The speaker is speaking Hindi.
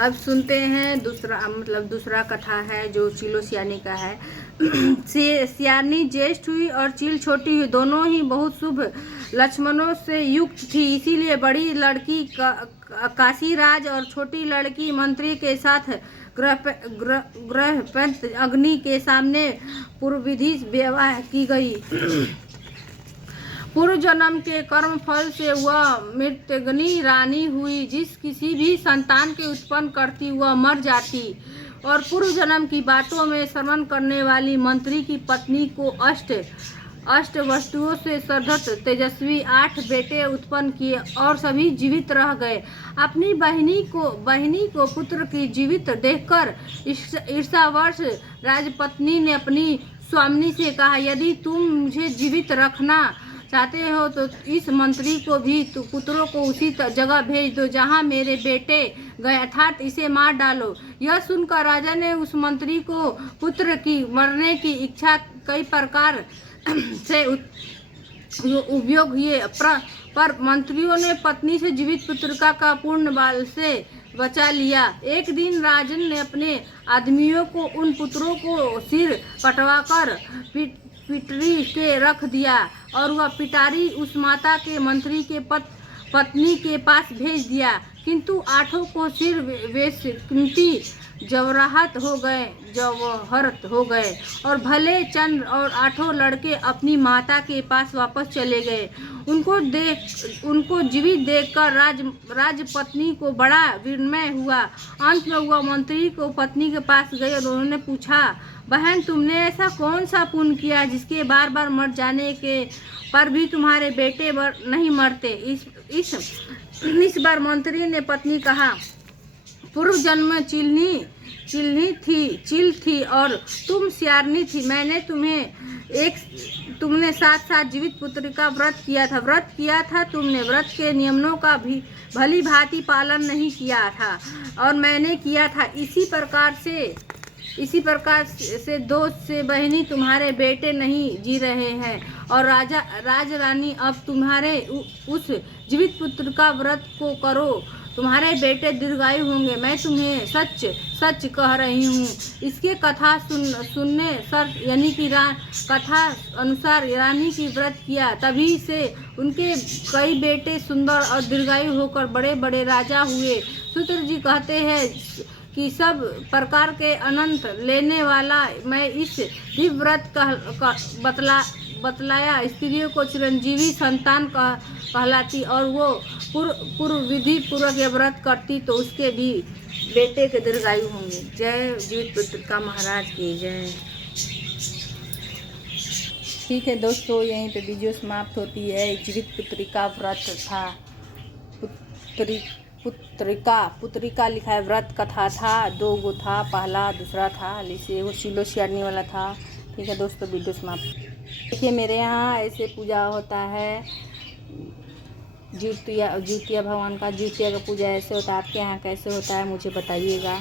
अब सुनते हैं दूसरा कथा है जो चीलो सियानी का है। सियानी ज्येष्ठ हुई और चील छोटी हुई, दोनों ही बहुत शुभ लक्षणों से युक्त थी। इसीलिए बड़ी लड़की काशीराज और छोटी लड़की मंत्री के साथ गृहपति अग्नि के सामने पूर्व विधि विवाह की गई। पूर्व जन्म के कर्म फल से वह मृतग्नि रानी हुई, जिस किसी भी संतान के उत्पन्न करती वह मर जाती। और पूर्व जन्म की बातों में श्रवण करने वाली मंत्री की पत्नी को अष्ट वस्तुओं से श्रद्धित तेजस्वी 8 बेटे उत्पन्न किए और सभी जीवित रह गए। अपनी बहिनी को पुत्र की जीवित देखकर ईर्ष्यावश राजपत्नी ने अपनी स्वामिनी से कहा, यदि तुम मुझे जीवित रखना चाहते हो तो इस मंत्री को भी पुत्रों को उसी जगह भेज दो जहां मेरे बेटे गए, अर्थात इसे मार डालो। यह सुनकर राजा ने उस मंत्री को पुत्र की मरने की इच्छा कई प्रकार से उपयोग किए, पर मंत्रियों ने पत्नी से जीवित पुत्रिका का पूर्ण बाल से बचा लिया। एक दिन राजन ने अपने आदमियों को उन पुत्रों को सिर कटवाकर पिटरी के रख दिया और वह पिटारी उस माता के मंत्री के पत्नी के पास भेज दिया, किंतु 8 को सिर बेशकीमती जवाहरात हो गए और भले चंद्र और 8 लड़के अपनी माता के पास वापस चले गए। उनको जीवित देखकर राजपत्नी को बड़ा विस्मय हुआ। अंत में वह मंत्री को पत्नी के पास गई और उन्होंने पूछा, बहन, तुमने ऐसा कौन सा पुण्य किया जिसके बार बार मर जाने के पर भी तुम्हारे बेटे नहीं मरते? इस बार मंत्री ने पत्नी कहा, पूर्व जन्म में चील थी और तुम सियारनी थी। मैंने तुमने साथ जीवित पुत्र का व्रत किया था। तुमने व्रत के नियमों का भी भली भांति पालन नहीं किया था और मैंने किया था। इसी प्रकार से दोष से बहनी तुम्हारे बेटे नहीं जी रहे हैं और राज रानी अब तुम्हारे उस जीवित पुत्र का व्रत को करो, तुम्हारे बेटे दीर्घायु होंगे। मैं तुम्हें सच कह रही हूँ। इसके कथा सुनने यानी कि कथा अनुसार रानी की व्रत किया, तभी से उनके कई बेटे सुंदर और दीर्घायु होकर बड़े बड़े राजा हुए। सूत्र जी कहते हैं कि सब प्रकार के अनंत लेने वाला मैं इस दिव्य व्रत बतलाया। स्त्रियों को चिरंजीवी संतान कहलाती और वो पूर्व विधि पूर्वक यह व्रत करती तो उसके भी बेटे के दीर्घायु होंगे। जय जीवित पुत्रिका महाराज की जय। ठीक है दोस्तों, यहीं पे वीडियो समाप्त होती है। जीवित पुत्रिका व्रत था, पुत्रिका लिखा है, व्रत कथा था, 2 गो था, पहला दूसरा था, वो चीलो सियानी वाला था। ठीक है दोस्तों, वीडियो समाप्त। देखिए मेरे यहाँ ऐसे पूजा होता है, जितिया भगवान का जितिया का पूजा ऐसे होता है। आपके यहाँ कैसे होता है मुझे बताइएगा।